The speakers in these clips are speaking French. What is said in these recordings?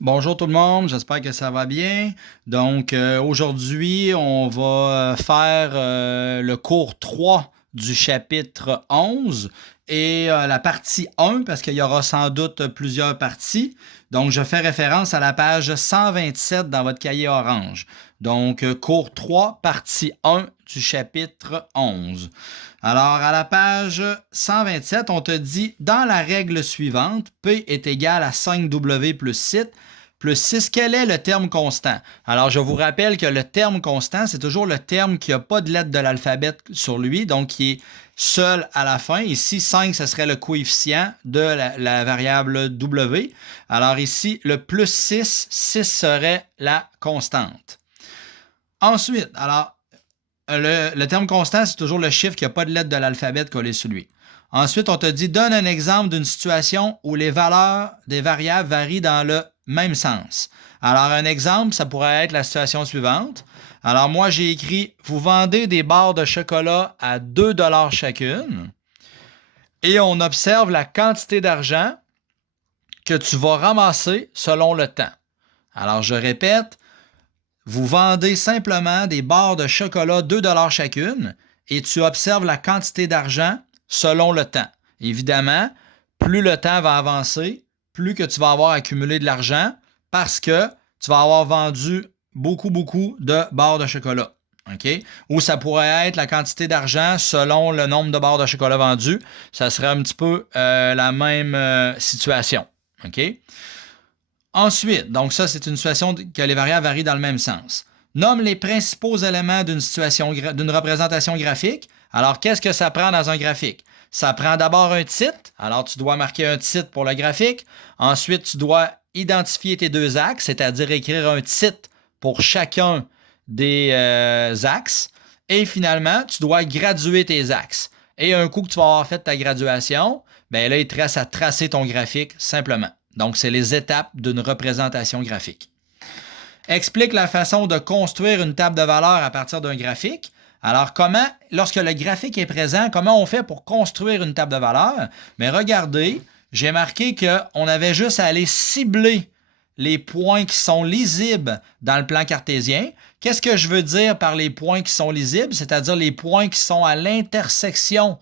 Bonjour tout le monde, j'espère que ça va bien. Donc aujourd'hui, on va faire le cours 3 du chapitre 11 et la partie 1 parce qu'il y aura sans doute plusieurs parties. Donc je fais référence à la page 127 dans votre cahier orange. Donc cours 3, partie 1 du chapitre 11. Alors à la page 127, on te dit dans la règle suivante, P est égal à 5W plus 6, quel est le terme constant? Alors, je vous rappelle que le terme constant, c'est toujours le terme qui n'a pas de lettre de l'alphabet sur lui, donc qui est seul à la fin. Ici, 5, ce serait le coefficient de la variable W. Alors ici, le plus 6, 6 serait la constante. Ensuite, alors, le terme constant, c'est toujours le chiffre qui n'a pas de lettre de l'alphabet collé sur lui. Ensuite, on te dit, donne un exemple d'une situation où les valeurs des variables varient dans le même sens. Alors, un exemple, ça pourrait être la situation suivante. Alors, moi, j'ai écrit, vous vendez des barres de chocolat à 2 chacune et on observe la quantité d'argent que tu vas ramasser selon le temps. Alors, je répète, vous vendez simplement des barres de chocolat 2 chacune et tu observes la quantité d'argent selon le temps. Évidemment, plus le temps va avancer, plus que tu vas avoir accumulé de l'argent parce que tu vas avoir vendu beaucoup de barres de chocolat. Okay? Ou ça pourrait être la quantité d'argent selon le nombre de barres de chocolat vendues. Ça serait un petit peu la même situation. Okay? Ensuite, donc ça, c'est une situation que les variables varient dans le même sens. Nomme les principaux éléments d'une représentation graphique. Alors, qu'est-ce que ça prend dans un graphique? Ça prend d'abord un titre. Alors, tu dois marquer un titre pour le graphique. Ensuite, tu dois identifier tes deux axes, c'est-à-dire écrire un titre pour chacun des axes. Et finalement, tu dois graduer tes axes. Et un coup que tu vas avoir fait ta graduation, bien là, il te reste à tracer ton graphique simplement. Donc, c'est les étapes d'une représentation graphique. Explique la façon de construire une table de valeurs à partir d'un graphique. Alors, lorsque le graphique est présent, comment on fait pour construire une table de valeurs? Mais regardez, j'ai marqué qu'on avait juste à aller cibler les points qui sont lisibles dans le plan cartésien. Qu'est-ce que je veux dire par les points qui sont lisibles? C'est-à-dire les points qui sont à l'intersection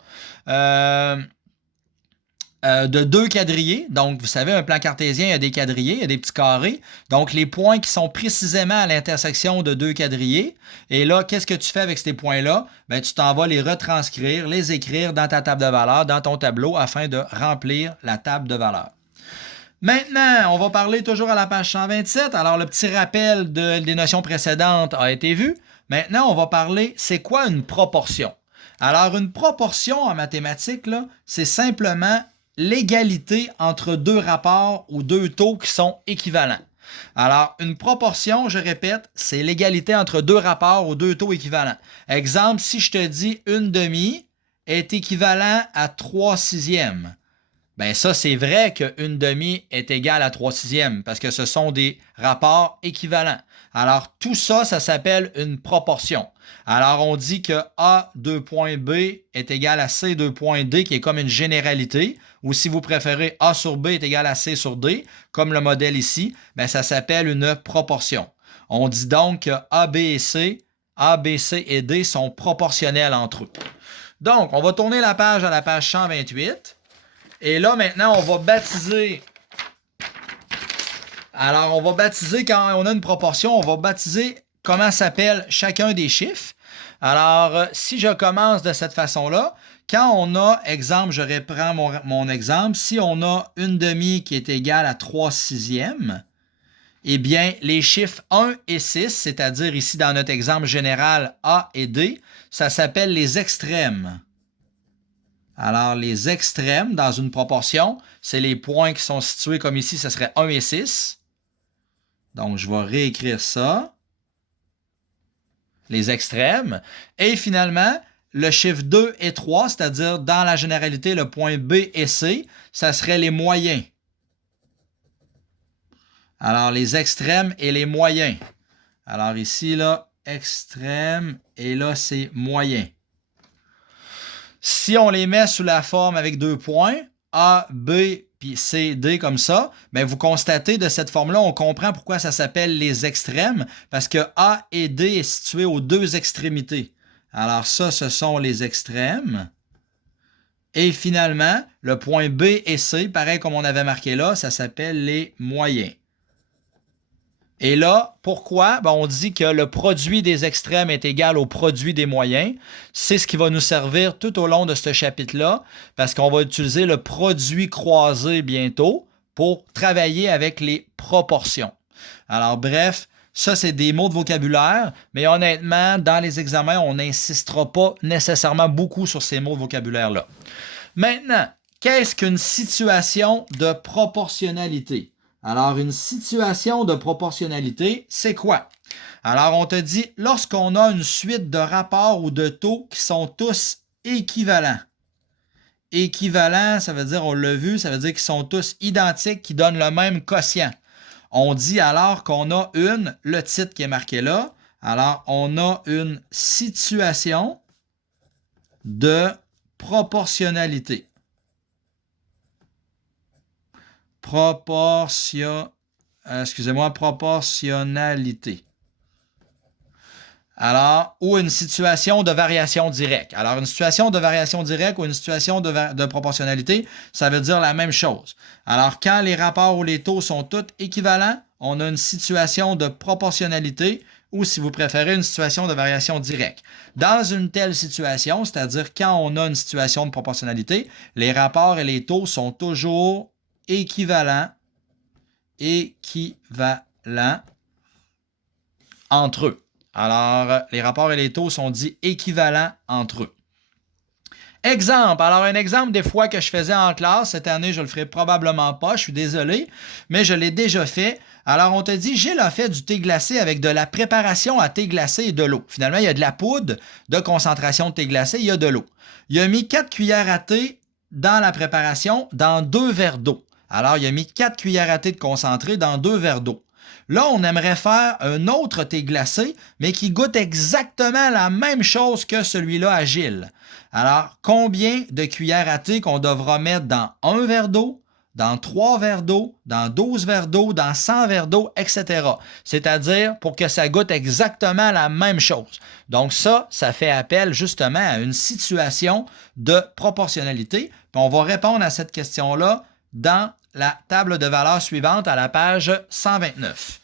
de deux quadrillés. Donc, vous savez, un plan cartésien, il y a des quadrillés, il y a des petits carrés. Donc, les points qui sont précisément à l'intersection de deux quadrillés. Et là, qu'est-ce que tu fais avec ces points-là? Bien, tu t'en vas les retranscrire, les écrire dans ta table de valeurs, dans ton tableau, afin de remplir la table de valeurs. Maintenant, on va parler toujours à la page 127. Alors, le petit rappel des notions précédentes a été vu. Maintenant, on va parler, c'est quoi une proportion? Alors, une proportion en mathématiques, là, c'est simplement l'égalité entre deux rapports ou deux taux qui sont équivalents. Alors, une proportion, je répète, c'est l'égalité entre deux rapports ou deux taux équivalents. Exemple, si je te dis une demi est équivalent à 3 sixièmes. Bien, ça, c'est vrai qu'une demi est égale à 3 sixièmes parce que ce sont des rapports équivalents. Alors, tout ça, ça s'appelle une proportion. Alors, on dit que A 2.B est égal à C 2.D, qui est comme une généralité, ou si vous préférez, A sur B est égal à C sur D, comme le modèle ici, bien, ça s'appelle une proportion. On dit donc que A, B, C et D sont proportionnels entre eux. Donc, on va tourner la page à la page 128. Et là, maintenant, on va baptiser. Alors, on va baptiser, quand on a une proportion, on va baptiser comment s'appelle chacun des chiffres. Alors, si je commence de cette façon-là, quand on a, exemple, je reprends mon exemple, si on a une demi qui est égale à 3 sixièmes, eh bien, les chiffres 1 et 6, c'est-à-dire ici dans notre exemple général A et D, ça s'appelle les extrêmes. Alors, les extrêmes dans une proportion, c'est les points qui sont situés comme ici, ce serait 1 et 6. Donc, je vais réécrire ça. Les extrêmes. Et finalement, le chiffre 2 et 3, c'est-à-dire dans la généralité, le point B et C, ça serait les moyens. Alors, les extrêmes et les moyens. Alors ici, là, extrême, et là, c'est moyen. Si on les met sous la forme avec deux points, A, B puis C, D comme ça, bien, vous constatez de cette forme-là, on comprend pourquoi ça s'appelle les extrêmes, parce que A et D est situé aux deux extrémités. Alors ça, ce sont les extrêmes. Et finalement, le point B et C, pareil comme on avait marqué là, ça s'appelle les moyens. Et là, pourquoi? Ben, on dit que le produit des extrêmes est égal au produit des moyens. C'est ce qui va nous servir tout au long de ce chapitre-là, parce qu'on va utiliser le produit croisé bientôt pour travailler avec les proportions. Alors bref, ça c'est des mots de vocabulaire, mais honnêtement, dans les examens, on n'insistera pas nécessairement beaucoup sur ces mots de vocabulaire-là. Maintenant, qu'est-ce qu'une situation de proportionnalité? Alors, une situation de proportionnalité, c'est quoi? Alors, on te dit, lorsqu'on a une suite de rapports ou de taux qui sont tous équivalents. Équivalents, ça veut dire, on l'a vu, ça veut dire qu'ils sont tous identiques, qui donnent le même quotient. On dit alors qu'on a le titre qui est marqué là, alors on a une situation de proportionnalité. Proportionnalité. Alors, ou une situation de variation directe. Alors, une situation de variation directe ou une situation de proportionnalité, ça veut dire la même chose. Alors, quand les rapports ou les taux sont tous équivalents, on a une situation de proportionnalité ou, si vous préférez, une situation de variation directe. Dans une telle situation, c'est-à-dire quand on a une situation de proportionnalité, les rapports et les taux sont toujours équivalents entre eux. Alors, les rapports et les taux sont dits équivalents entre eux. Exemple. Alors, un exemple des fois que je faisais en classe, cette année, je ne le ferai probablement pas, je suis désolé, mais je l'ai déjà fait. Alors, on te dit, Gilles a fait du thé glacé avec de la préparation à thé glacé et de l'eau. Finalement, il y a de la poudre de concentration de thé glacé, il y a de l'eau. Il a mis 4 cuillères à thé dans la préparation dans 2 verres d'eau. Alors, il a mis 4 cuillères à thé de concentré dans 2 verres d'eau. Là, on aimerait faire un autre thé glacé, mais qui goûte exactement la même chose que celui-là à Gilles. Alors, combien de cuillères à thé qu'on devra mettre dans 1 verre d'eau, dans 3 verres d'eau, dans 12 verres d'eau, dans 100 verres d'eau, etc. C'est-à-dire pour que ça goûte exactement la même chose. Donc ça fait appel justement à une situation de proportionnalité. Puis on va répondre à cette question-là dans la table de valeurs suivante à la page 129.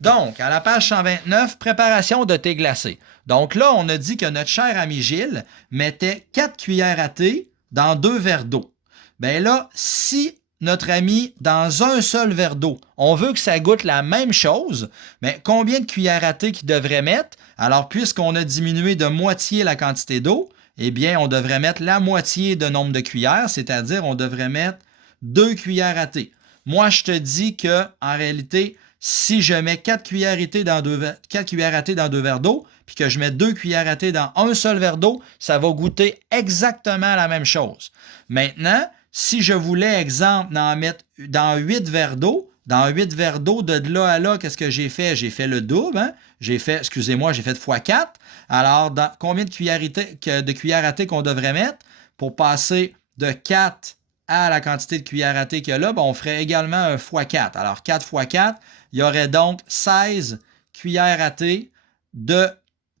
Donc, à la page 129, préparation de thé glacé. Donc là, on a dit que notre cher ami Gilles mettait 4 cuillères à thé dans 2 verres d'eau. Bien là, si notre ami, dans un seul verre d'eau, on veut que ça goûte la même chose, mais combien de cuillères à thé qu'il devrait mettre? Alors, puisqu'on a diminué de moitié la quantité d'eau, eh bien, on devrait mettre la moitié de nombre de cuillères, c'est-à-dire on devrait mettre 2 cuillères à thé. Moi, je te dis que en réalité, si je mets 4 cuillères à thé dans 2 verres d'eau, puis que je mets 2 cuillères à thé dans un seul verre d'eau, ça va goûter exactement la même chose. Maintenant, si je voulais, exemple, en mettre dans 8 verres d'eau, de là à là, qu'est-ce que j'ai fait? J'ai fait le double, hein? J'ai fait x4. Alors, combien de cuillères à thé qu'on devrait mettre pour passer de 4 à la quantité de cuillères à thé qu'il y a là, ben on ferait également un x4. Alors, 4 x 4, il y aurait donc 16 cuillères à thé de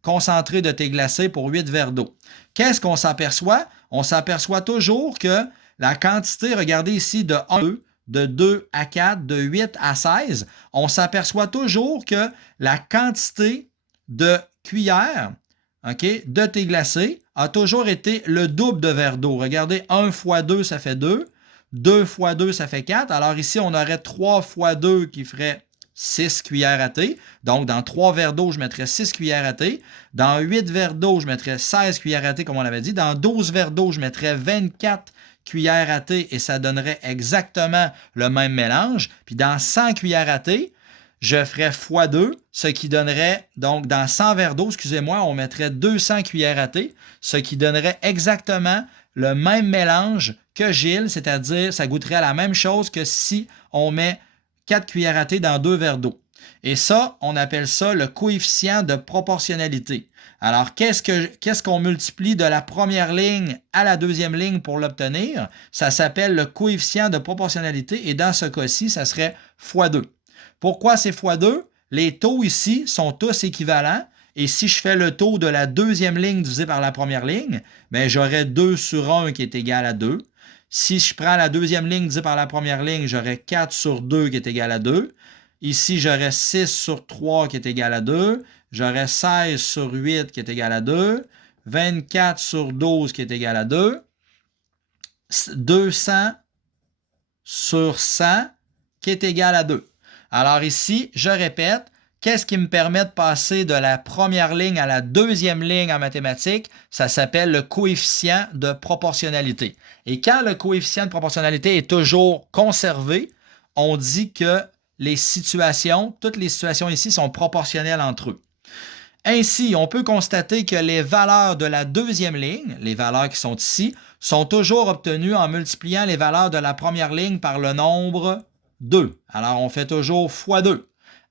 concentré de thé glacé pour 8 verres d'eau. Qu'est-ce qu'on s'aperçoit? On s'aperçoit toujours que la quantité, regardez ici, de 1, de 2 à 4, de 8 à 16, on s'aperçoit toujours que la quantité de cuillères de thé glacé a toujours été le double de verre d'eau. Regardez, 1 x 2, ça fait 2. 2 x 2, ça fait 4. Alors ici, on aurait 3 x 2 qui ferait 6 cuillères à thé. Donc, dans 3 verres d'eau, je mettrais 6 cuillères à thé. Dans 8 verres d'eau, je mettrais 16 cuillères à thé, comme on l'avait dit. Dans 12 verres d'eau, je mettrais 24 cuillères à thé et ça donnerait exactement le même mélange. Puis dans 100 cuillères à thé, je ferais x2, ce qui donnerait, donc dans 100 verres d'eau, on mettrait 200 cuillères à thé, ce qui donnerait exactement le même mélange que Gilles, c'est-à-dire ça goûterait à la même chose que si on met 4 cuillères à thé dans 2 verres d'eau. Et ça, on appelle ça le coefficient de proportionnalité. Alors, qu'est-ce qu'on multiplie de la première ligne à la deuxième ligne pour l'obtenir? Ça s'appelle le coefficient de proportionnalité et dans ce cas-ci, ça serait x2. Pourquoi c'est x2? Les taux ici sont tous équivalents et si je fais le taux de la deuxième ligne divisé par la première ligne, bien, j'aurai 2 sur 1 qui est égal à 2. Si je prends la deuxième ligne divisée par la première ligne, j'aurai 4 sur 2 qui est égal à 2. Ici, j'aurai 6 sur 3 qui est égal à 2. J'aurai 16 sur 8 qui est égal à 2. 24 sur 12 qui est égal à 2. 200 sur 100 qui est égal à 2. Alors ici, je répète, qu'est-ce qui me permet de passer de la première ligne à la deuxième ligne en mathématiques? Ça s'appelle le coefficient de proportionnalité. Et quand le coefficient de proportionnalité est toujours conservé, on dit que toutes les situations ici sont proportionnelles entre eux. Ainsi, on peut constater que les valeurs de la deuxième ligne, les valeurs qui sont ici, sont toujours obtenues en multipliant les valeurs de la première ligne par le nombre 2. Alors, on fait toujours x2.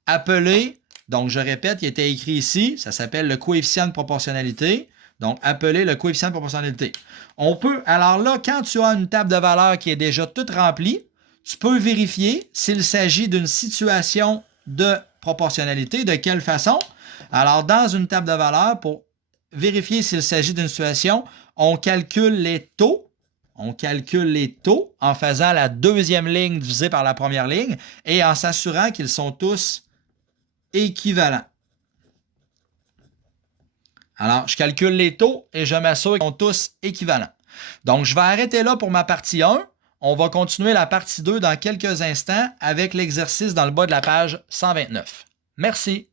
Appelé, donc je répète, il était écrit ici, ça s'appelle le coefficient de proportionnalité. Donc, appeler le coefficient de proportionnalité. Alors là, quand tu as une table de valeurs qui est déjà toute remplie, tu peux vérifier s'il s'agit d'une situation de proportionnalité. De quelle façon? Alors, dans une table de valeurs, pour vérifier s'il s'agit d'une situation, on calcule les taux. On calcule les taux en faisant la deuxième ligne divisée par la première ligne et en s'assurant qu'ils sont tous équivalents. Alors, je calcule les taux et je m'assure qu'ils sont tous équivalents. Donc, je vais arrêter là pour ma partie 1. On va continuer la partie 2 dans quelques instants avec l'exercice dans le bas de la page 129. Merci.